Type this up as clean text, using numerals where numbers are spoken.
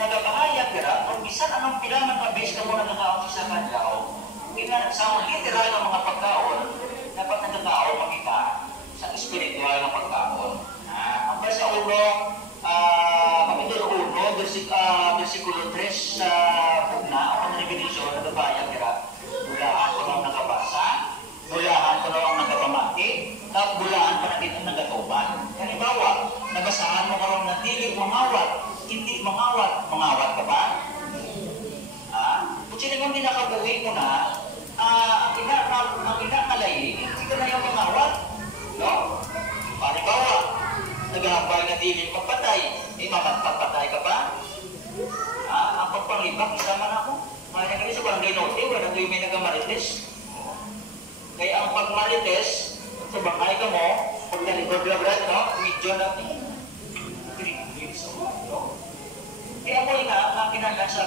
nagapahayag kira, kung bisan anong pilaman pabis ka mo nagkakaon sa kanyaw, sa literal ng mga pagkaon, dapat nagkakaon makita sa espiritual na pagkaon. Ang verse 1, kapitulo 1, versikulo 3 sa Pugna, ako na revelation, nagapahayag kira, bulahan ko nang nakabasa, bulahan ko nang nagapamati, tapos bulahan pa na dito nagatuban. Halimbawa, nabasahan mo karon na dili mangawat, hindi mangawat. Mangawat ka ba? Kung sino mong dinakabuhi mo na, ang inakalay, hindi ka na yung mangawat. No? Halimbawa, nagahambay na dili magpatay, mapagpatay ka ba? Ang pagpanglibak, isama na ako. Kaya nga sa barangay Norte, wala na may nagamarites. Kaya ang pagmarites, sa bangay ka mo, pag nalibag-labrad, no? Medyo natin. Kaya mo na, kinagasa